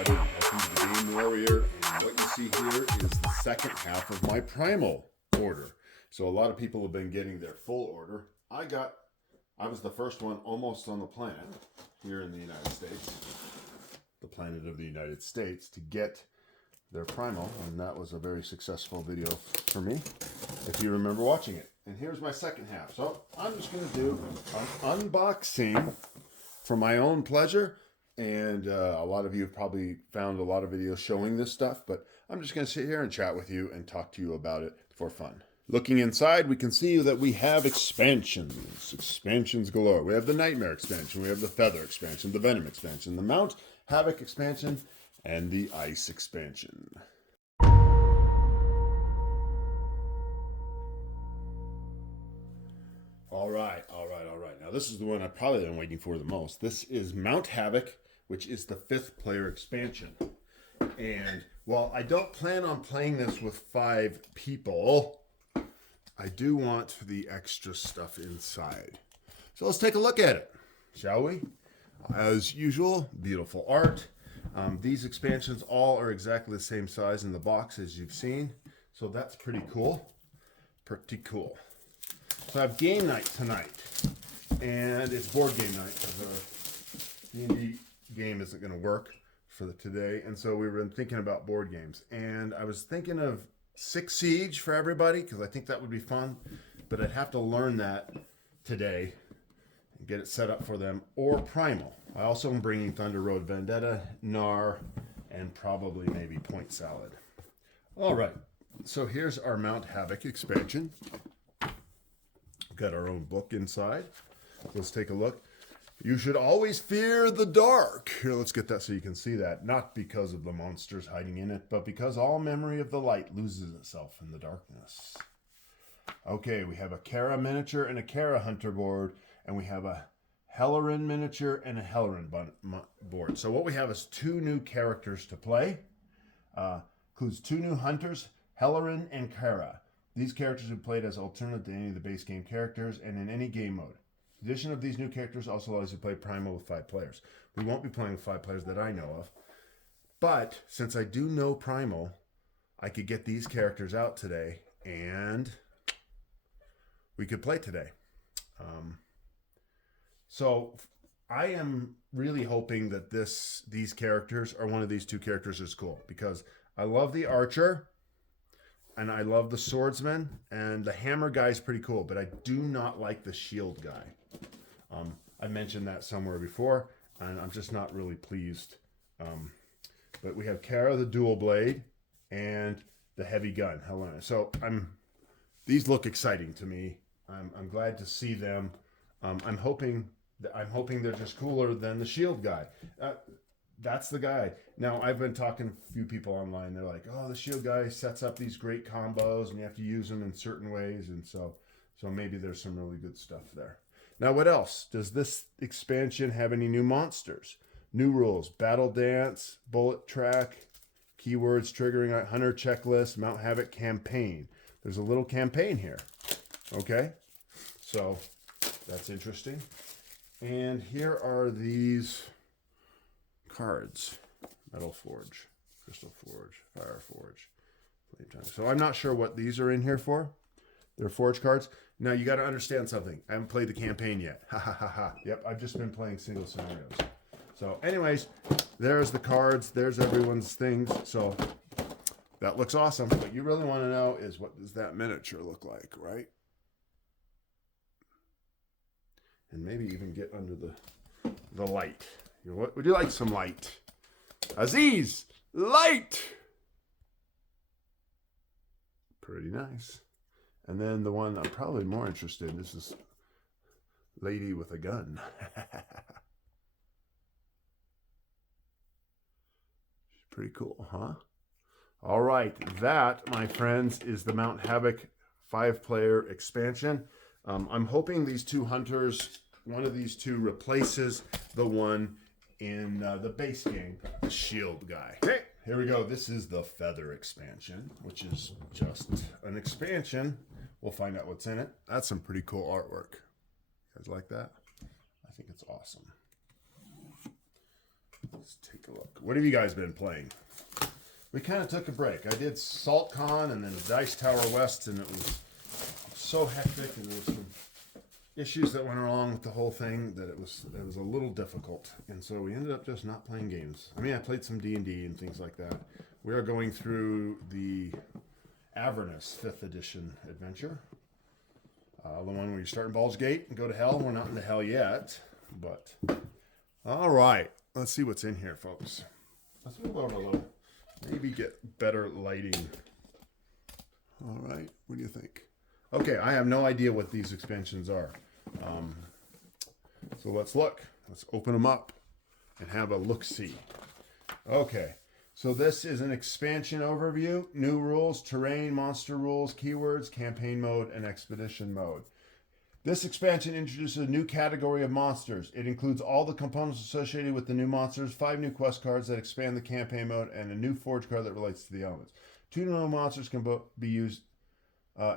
everybody. Welcome to the Game Warrior. And what you see here is the second half of my Primal order. So a lot of people have been getting their full order. I was the first one almost on the planet here in the United States, the planet of the United States, to get their Primal. And that was a very successful video for me, if you remember watching it. And here's my second half. So I'm just going to do an unboxing for my own pleasure. And a lot of you have probably found a lot of videos showing this stuff, but I'm just going to sit here and chat with you and talk to you about it for fun. Looking inside, we can see that we have expansions galore. We have the Nightmare expansion, we have the Feather expansion, the Venom expansion, the Mount Havoc expansion, and the Ice expansion. All right. Now this is the one I probably been waiting for the most. This is Mount Havoc, which is the 5th player expansion. And while I don't plan on playing this with 5 people, I do want the extra stuff inside. So let's take a look at it, shall we? As usual, beautiful art. These expansions all are exactly the same size in the box as you've seen. So that's pretty cool. So I have game night tonight. And it's board game night because our D&D game isn't going to work for today. And so we've been thinking about board games. And I was thinking of Six Siege for everybody because I think that would be fun. But I'd have to learn that today and get it set up for them. Or Primal. I also am bringing Thunder Road Vendetta, Gnar, and probably maybe Point Salad. All right. So here's our Mount Havoc expansion. Got our own book inside. Let's take a look. You should always fear the dark. Here, let's get that so you can see that. Not because of the monsters hiding in it, but because all memory of the light loses itself in the darkness. Okay, we have a Kara miniature and a Kara hunter board, and we have a Hellerin miniature and a Hellerin board. So what we have is 2 new characters to play. Includes 2 new hunters, Hellerin and Kara. These characters are played as alternate to any of the base game characters and in any game mode. The addition of these new characters also allows you to play Primal with 5 players. We won't be playing with 5 players that I know of. But since I do know Primal, I could get these characters out today and we could play today. So I am really hoping that these characters or one of these 2 characters is cool because I love the archer. And I love the swordsman, and the hammer guy is pretty cool, but I do not like the shield guy. I mentioned that somewhere before, and I'm just not really pleased. But we have Kara the dual blade and the heavy gun, Helena. So these look exciting to me. I'm glad to see them. I'm hoping they're just cooler than the shield guy. That's the guy. Now, I've been talking to a few people online. They're like, oh, the shield guy sets up these great combos, and you have to use them in certain ways. And so maybe there's some really good stuff there. Now, what else? Does this expansion have any new monsters? New rules, battle dance, bullet track, keywords triggering a hunter checklist, Mount Havoc campaign. There's a little campaign here. Okay? So that's interesting. And here are these cards: Metal Forge, Crystal Forge, Fire Forge. So I'm not sure what these are in here for. They're forge cards. Now you got to understand something. I haven't played the campaign yet. Ha ha ha ha. Yep, I've just been playing single scenarios. So anyways, there's the cards. There's everyone's things. So that looks awesome. What you really want to know is, what does that miniature look like, right? And maybe even get under the light. Would you like some light? Aziz, light! Pretty nice. And then the one I'm probably more interested in, this is Lady with a Gun. She's pretty cool, huh? All right, that, my friends, is the Mount Havoc 5-player expansion. I'm hoping these 2 hunters, one of these 2 replaces the one in the base game, the shield guy. Okay, here we go. This is the Feather expansion, which is just an expansion. We'll find out what's in it. That's some pretty cool artwork. You guys like that? I think it's awesome. Let's take a look. What have you guys been playing? We kind of took a break. I did SaltCon and then Dice Tower West, and it was so hectic, and there were some issues that went along with the whole thing that it was a little difficult, and so we ended up just not playing games. I mean, I played some D&D and things like that. We are going through the Avernus 5th edition adventure, the one where you start in Baldur's Gate and go to hell. We're not in the hell yet, but all right. Let's see what's in here, folks. Let's move over a little. Maybe get better lighting. All right. What do you think? Okay, I have no idea what these expansions are. So let's look. Let's open them up and have a look-see. Okay, so this is an expansion overview. New rules, terrain, monster rules, keywords, campaign mode, and expedition mode. This expansion introduces a new category of monsters. It includes all the components associated with the new monsters, 5 new quest cards that expand the campaign mode, and a new forge card that relates to the elements. 2 new monsters can be used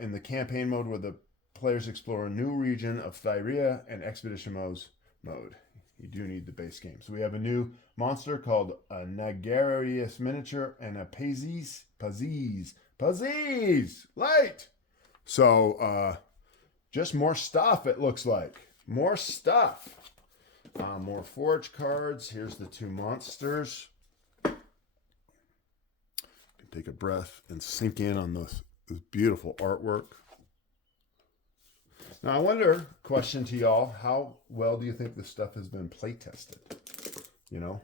in the campaign mode, where the players explore a new region of Thyrea, and expedition mode. You do need the base game. So we have a new monster called a Nagarius miniature and a Paziz light. So just more stuff, it looks like. More stuff. More forge cards. Here's the 2 monsters. Take a breath and sink in on this beautiful artwork. Now, I wonder, question to y'all, how well do you think this stuff has been play tested? You know,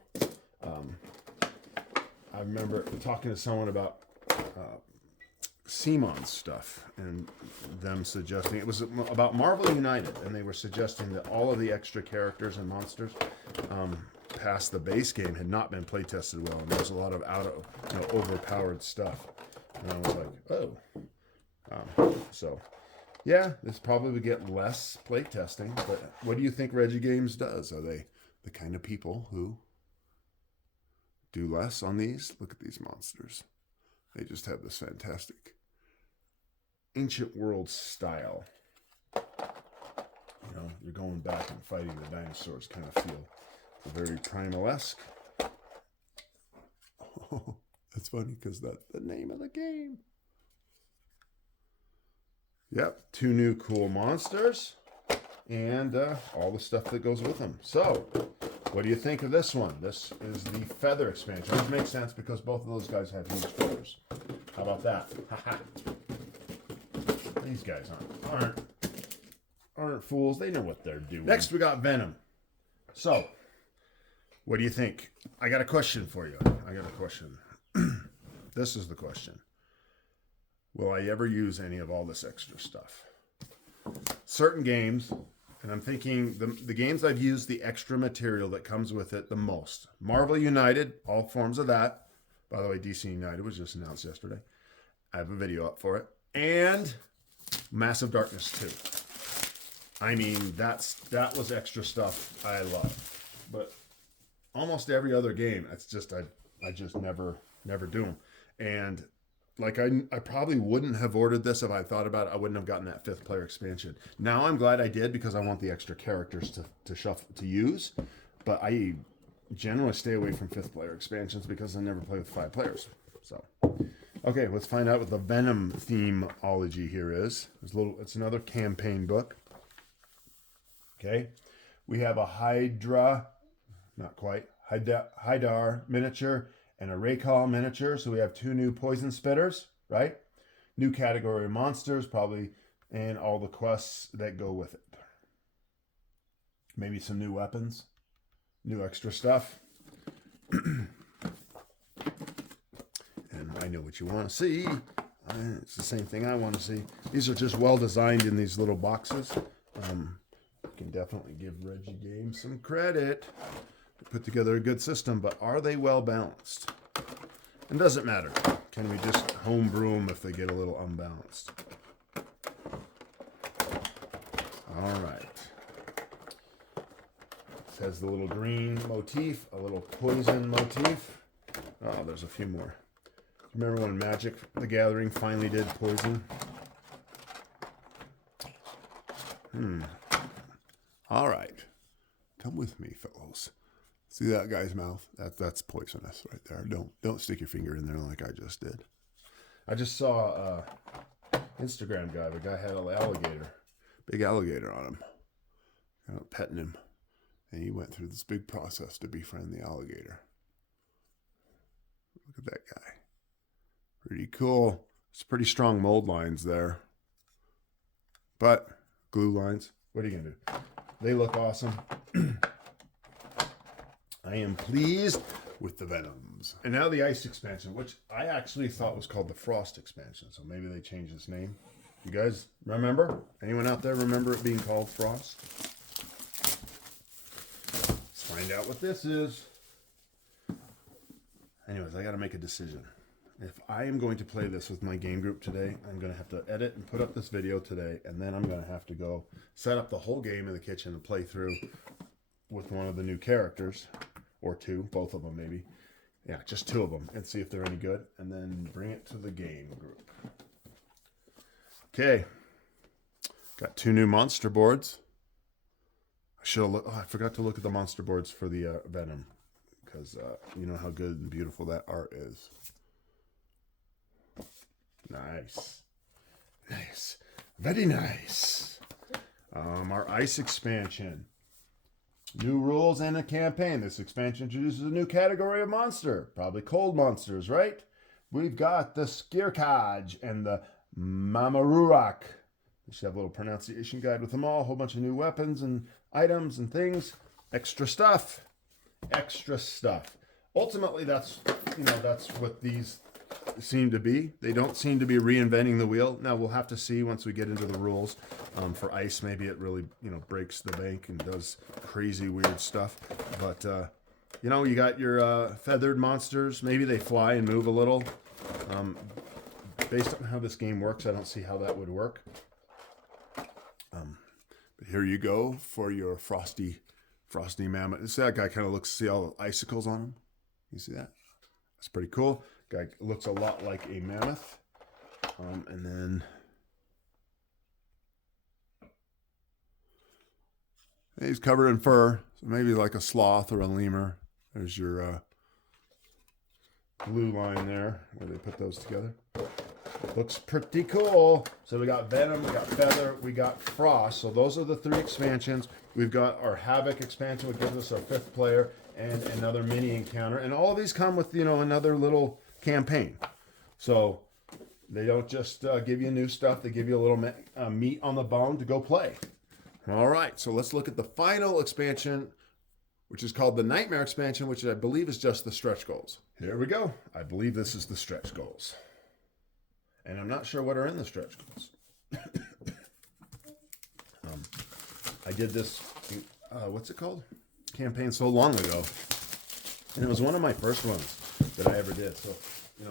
I remember talking to someone about Simon's stuff, and them suggesting, it was about Marvel United, and they were suggesting that all of the extra characters and monsters past the base game had not been play tested well, and there was a lot of overpowered stuff. And I was like, oh. So, yeah, this probably would get less play testing, but what do you think Reggie Games does? Are they the kind of people who do less on these? Look at these monsters. They just have this fantastic ancient world style. You know, you're going back and fighting the dinosaurs kind of feel. Very Primal-esque. Oh, that's funny because that's the name of the game. Yep, 2 new cool monsters and all the stuff that goes with them. So, what do you think of this one? This is the feather expansion, which makes sense because both of those guys have huge feathers. How about that? These guys aren't fools. They know what they're doing. Next, we got Venom. So, what do you think? I got a question for you. This is the question. Will I ever use any of all this extra stuff? Certain games, and I'm thinking the games I've used the extra material that comes with it the most. Marvel United, all forms of that. By the way, DC United was just announced yesterday. I have a video up for it. And Massive Darkness 2. I mean, that was extra stuff I love. But almost every other game, it's just I just never do them. And like I probably wouldn't have ordered this if I thought about it. I wouldn't have gotten that 5th player expansion. Now I'm glad I did because I want the extra characters to use. But I generally stay away from 5th player expansions because I never play with 5 players. So, okay, let's find out what the Venom themeology here is. It's another campaign book. Okay, we have a Hydra, not quite, Hydar miniature and a Raycall miniature. So we have 2 new poison spitters, right? New category of monsters, probably, and all the quests that go with it. Maybe some new weapons, new extra stuff. And I know what you want to see. It's the same thing I want to see. These are just well designed in these little boxes. Can definitely give Reggie Games some credit. Put together a good system, but are they well balanced? It doesn't matter. Can we just homebrew them if they get a little unbalanced? All right. This has the little green motif, a little poison motif. Oh, there's a few more. Remember when Magic the Gathering finally did poison? All right. Come with me, fellows. See that guy's mouth? That's poisonous right there. Don't stick your finger in there like I just did. I just saw Instagram guy. The guy had an alligator, big alligator on him, petting him, and he went through this big process to befriend the alligator. Look at that guy. Pretty cool. It's pretty strong mold lines there, but glue lines. What are you gonna do? They look awesome. I am pleased with the Venoms. And now the Ice expansion, which I actually thought was called the Frost expansion. So maybe they changed its name. You guys remember? Anyone out there remember it being called Frost? Let's find out what this is. Anyways, I got to make a decision. If I am going to play this with my game group today, I'm going to have to edit and put up this video today. And then I'm going to have to go set up the whole game in the kitchen and play through with one of the new characters. Or two, both of them maybe. Yeah, just two of them, and see if they're any good, and then bring it to the game group. Okay, got two new monster boards. I forgot to look at the monster boards for the Venom, because you know how good and beautiful that art is. Nice, nice, very nice. Our Ice expansion. New rules and a campaign. This expansion introduces a new category of monster. Probably cold monsters, right? We've got the Skirkaj and the Mamarurak. We should have a little pronunciation guide with them all. A whole bunch of new weapons and items and things. Extra stuff. Extra stuff. Ultimately, that's what these seem to be. They don't seem to be reinventing the wheel. Now we'll have to see once we get into the rules. For Ice, maybe it really breaks the bank and does crazy weird stuff. But you got your feathered monsters. Maybe they fly and move a little. Based on how this game works, I don't see how that would work. But here you go for your frosty mammoth. See that guy kind of looks. See all the icicles on him? You see that? That's pretty cool. Guy looks a lot like a mammoth. And then he's covered in fur, so maybe like a sloth or a lemur. There's your blue line there where they put those together. Looks pretty cool. So we got Venom, we got Feather, we got Frost. So those are the three expansions. We've got our Havoc expansion, which gives us our 5th player and another mini encounter. And all of these come with, another little campaign. So they don't just give you new stuff. They give you a little meat on the bone to go play. All right, so let's look at the final expansion, which is called the Nightmare expansion, which I believe is just the stretch goals. Here we go. I believe this is the stretch goals. And I'm not sure what are in the stretch goals. I did this, what's it called? Campaign so long ago. And it was one of my first ones that I ever did. So,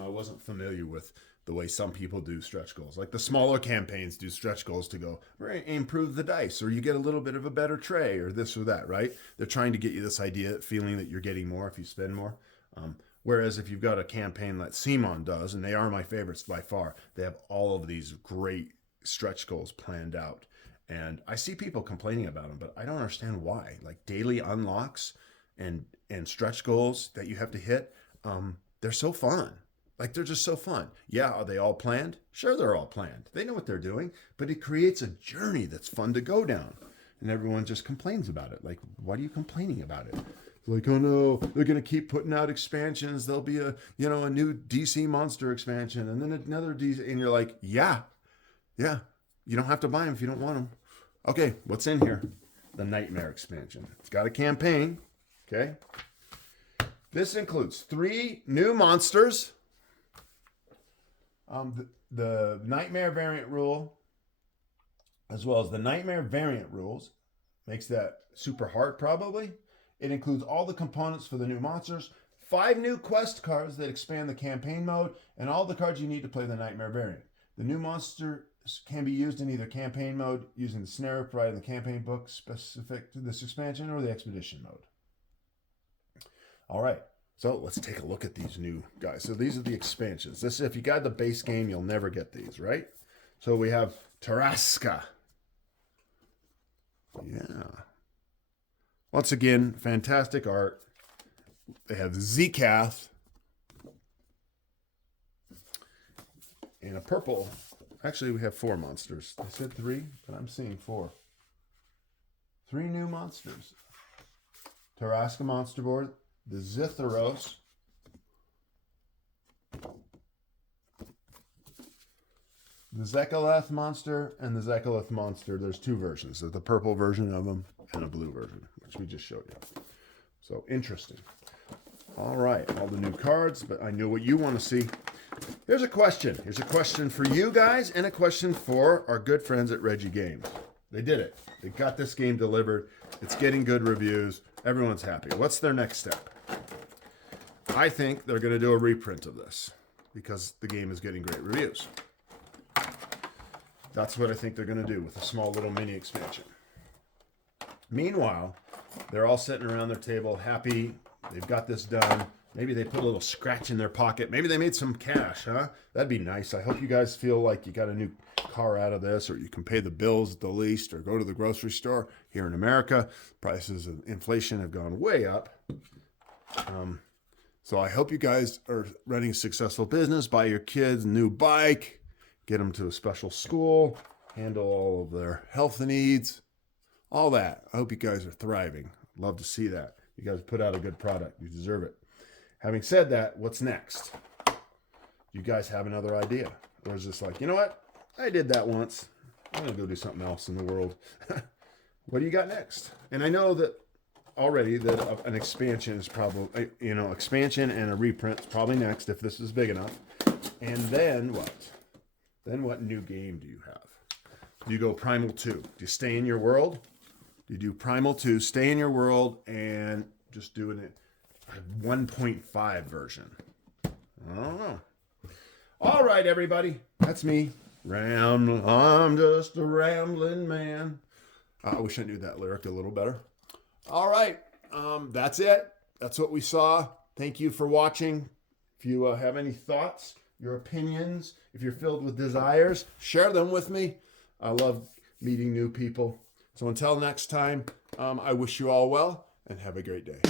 I wasn't familiar with the way some people do stretch goals. Like the smaller campaigns do stretch goals to go, improve the dice, or you get a little bit of a better tray, or this or that, right? They're trying to get you this feeling that you're getting more if you spend more. Whereas if you've got a campaign like Simon does, and they are my favorites by far, they have all of these great stretch goals planned out. And I see people complaining about them, but I don't understand why. Like daily unlocks and stretch goals that you have to hit, they're so fun. Like they're just so fun. Yeah, are they all planned? Sure, they're all planned. They know what they're doing, but it creates a journey that's fun to go down. And everyone just complains about it. Like, why are you complaining about it? Like, oh no, they're going to keep putting out expansions. There'll be a new DC monster expansion and then another DC. And you're like, yeah. You don't have to buy them if you don't want them. Okay, what's in here? The Nightmare expansion. It's got a campaign. Okay. This includes 3 new monsters. The Nightmare variant rule, as well as the Nightmare variant rules, makes that super hard probably. It includes all the components for the new monsters, 5 new quest cards that expand the campaign mode, and all the cards you need to play the Nightmare variant. The new monsters can be used in either campaign mode using the scenario provided in the campaign book specific to this expansion, or the expedition mode. All right, so let's take a look at these new guys. So these are the expansions. If you got the base game, you'll never get these, right? So we have Tarasca. Yeah. Once again, fantastic art. They have Zcath and a purple. Actually, we have 4 monsters. They said 3, but I'm seeing 4. 3 new monsters. Tarrasque monster board, the Zitharos, the Zekaleth monster, and the Zekaleth monster. There's 2 versions. There's the purple version of them and a blue version, which we just showed you. So interesting. All right, all the new cards, but I know what you want to see. Here's a question. Here's a question for you guys and a question for our good friends at Reggie Games. They did it. They got this game delivered. It's getting good reviews. Everyone's happy. What's their next step? I think they're going to do a reprint of this because the game is getting great reviews. That's what I think they're going to do with a small little mini expansion. Meanwhile, they're all sitting around their table happy. They've got this done. Maybe they put a little scratch in their pocket. Maybe they made some cash, huh? That'd be nice. I hope you guys feel like you got a new car out of this, or you can pay the bills at the least, or go to the grocery store. Here in America, prices of inflation have gone way up. So I hope you guys are running a successful business, buy your kids a new bike, get them to a special school, handle all of their health needs, all that. I hope you guys are thriving. Love to see that. You guys put out a good product. You deserve it. Having said that, what's next? You guys have another idea? Or is this like, you know what? I did that once. I'm going to go do something else in the world. What do you got next? And I know that already that an expansion is probably, expansion and a reprint is probably next if this is big enough. And then what? Then what new game do you have? Do you go Primal 2? Do you stay in your world? Do you do Primal 2, stay in your world, and just do it 1.5 version? I don't know. All right, everybody. That's me. I'm just a rambling man. I wish I knew that lyric a little better. All right. That's it. That's what we saw. Thank you for watching. If you have any thoughts, your opinions, if you're filled with desires, share them with me. I love meeting new people. So until next time, I wish you all well and have a great day.